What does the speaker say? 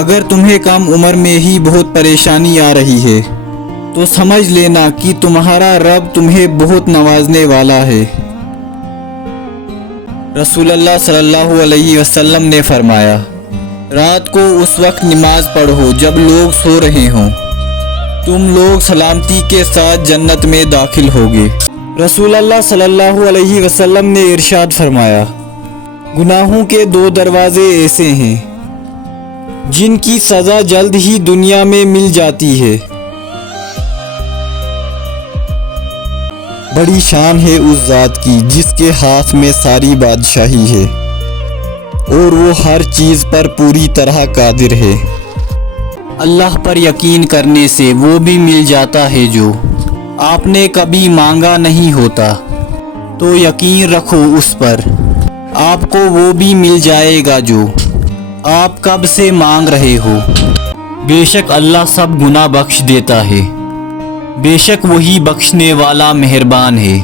اگر تمہیں کم عمر میں ہی بہت پریشانی آ رہی ہے تو سمجھ لینا کہ تمہارا رب تمہیں بہت نوازنے والا ہے۔ رسول اللہ صلی اللہ علیہ وسلم نے فرمایا، رات کو اس وقت نماز پڑھو جب لوگ سو رہے ہوں، تم لوگ سلامتی کے ساتھ جنت میں داخل ہوگے۔ رسول اللہ صلی اللہ علیہ وسلم نے ارشاد فرمایا، گناہوں کے 2 دروازے ایسے ہیں جن کی سزا جلد ہی دنیا میں مل جاتی ہے۔ بڑی شان ہے اس ذات کی جس کے ہاتھ میں ساری بادشاہی ہے اور وہ ہر چیز پر پوری طرح قادر ہے۔ اللہ پر یقین کرنے سے وہ بھی مل جاتا ہے جو آپ نے کبھی مانگا نہیں ہوتا، تو یقین رکھو اس پر، آپ کو وہ بھی مل جائے گا جو آپ کب سے مانگ رہے ہو۔ بے شک اللہ سب گناہ بخش دیتا ہے، بے شک وہی بخشنے والا مہربان ہے۔